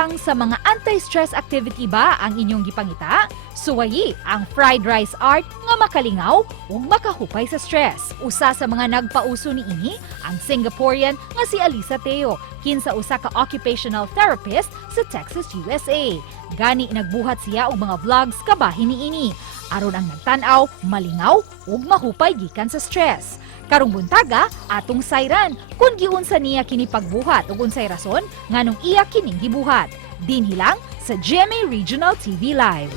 Butang sa mga anti-stress activity ba ang inyong gipangita? Suwayi ang fried rice art nga makalingaw ug makahupay sa stress. Usa sa mga nagpauso niini ang Singaporean nga si Alisa Teo, kinsa usa ka occupational therapist sa Texas, USA. Gani nagbuhat siya og mga vlogs kabahin niini aron ang nagtan-aw malingaw ug mahupay gikan sa stress. Karong buntaga, atong sayran kung giunsa niya kini pagbuhat ug unsay rason nganong iya kining gibuhat. Dinhi lang sa GMA Regional TV Live.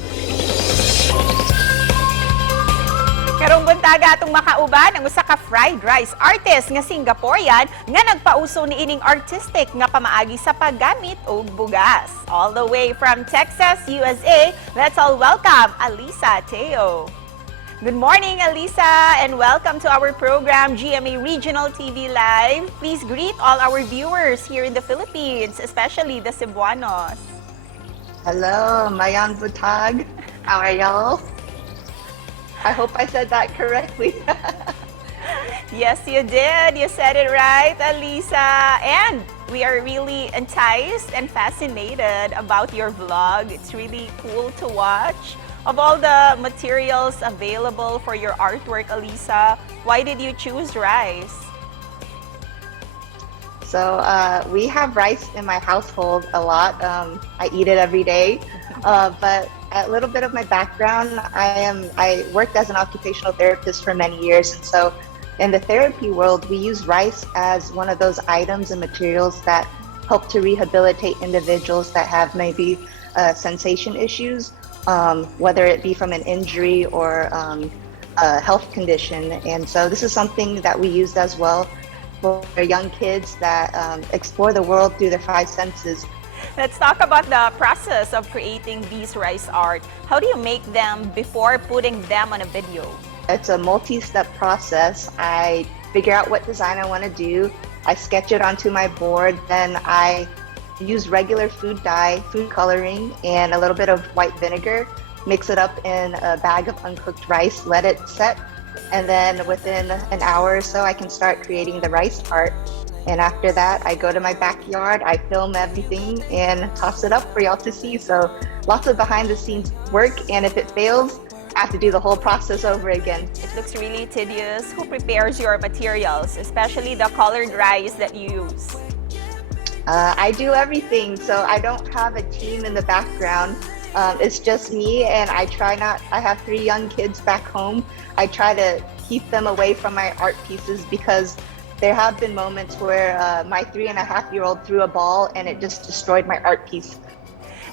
Karong buntaga atong makauban ang usa ka fried rice artist nga Singaporean nga nagpauso ni ining artistic nga pamaagi sa paggamit og bugas. All the way from Texas, USA, let's all welcome Alisa Teo. Good morning, Alisa, and welcome to our program, GMA Regional TV Live. Please greet all our viewers here in the Philippines, especially the Cebuanos. Hello, Mayang Butag. How are y'all? I hope I said that correctly. Yes, you did. You said it right, Alisa. And we are really enticed and fascinated about your vlog. It's really cool to watch. Of all the materials available for your artwork, Alisa, why did you choose rice? So we have rice in my household a lot. I eat it every day. But a little bit of my background, I worked as an occupational therapist for many years. And so in the therapy world, we use rice as one of those items and materials that help to rehabilitate individuals that have maybe sensation issues. Whether it be from an injury or a health condition. And so this is something that we used as well for young kids that explore the world through their five senses. Let's talk about the process of creating these rice art. How do you make them before putting them on a video? It's a multi-step process. I figure out what design I want to do. I sketch it onto my board. Then I use regular food dye, food coloring, and a little bit of white vinegar. Mix it up in a bag of uncooked rice, let it set, and then within an hour or so I can start creating the rice art. And after that, I go to my backyard, I film everything and toss it up for y'all to see. So lots of behind the scenes work, and if it fails, I have to do the whole process over again. It looks really tedious. Who prepares your materials, especially the colored rice that you use? I do everything, so I don't have a team in the background. It's just me, and I have 3 young kids back home. I try to keep them away from my art pieces because there have been moments where my 3.5-year-old threw a ball and it just destroyed my art piece.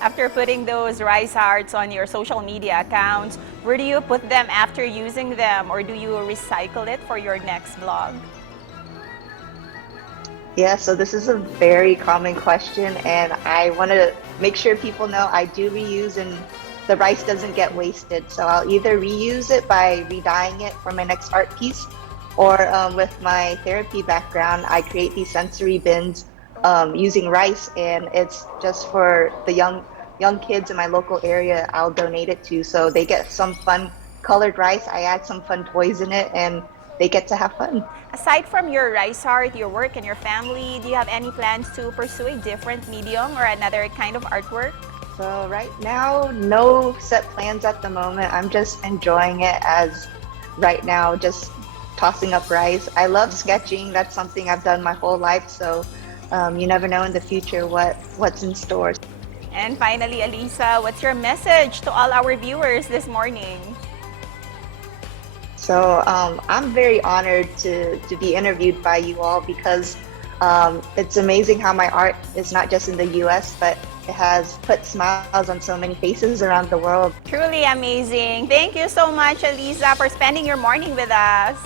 After putting those rice arts on your social media accounts, where do you put them after using them, or do you recycle it for your next vlog? Yeah, so this is a very common question, and I want to make sure people know I do reuse and the rice doesn't get wasted. So I'll either reuse it by re-dyeing it for my next art piece, or with my therapy background, I create these sensory bins using rice, and it's just for the young kids in my local area. I'll donate it to, so they get some fun colored rice. I add some fun toys in it, and they get to have fun. Aside from your rice art, your work, and your family, do you have any plans to pursue a different medium or another kind of artwork? So right now, no set plans at the moment. I'm just enjoying it as right now, just tossing up rice. I love sketching. That's something I've done my whole life. So you never know in the future what's in store. And finally, Alisa, what's your message to all our viewers this morning? So I'm very honored to be interviewed by you all because it's amazing how my art is not just in the US, but it has put smiles on so many faces around the world. Truly amazing. Thank you so much, Alisa, for spending your morning with us.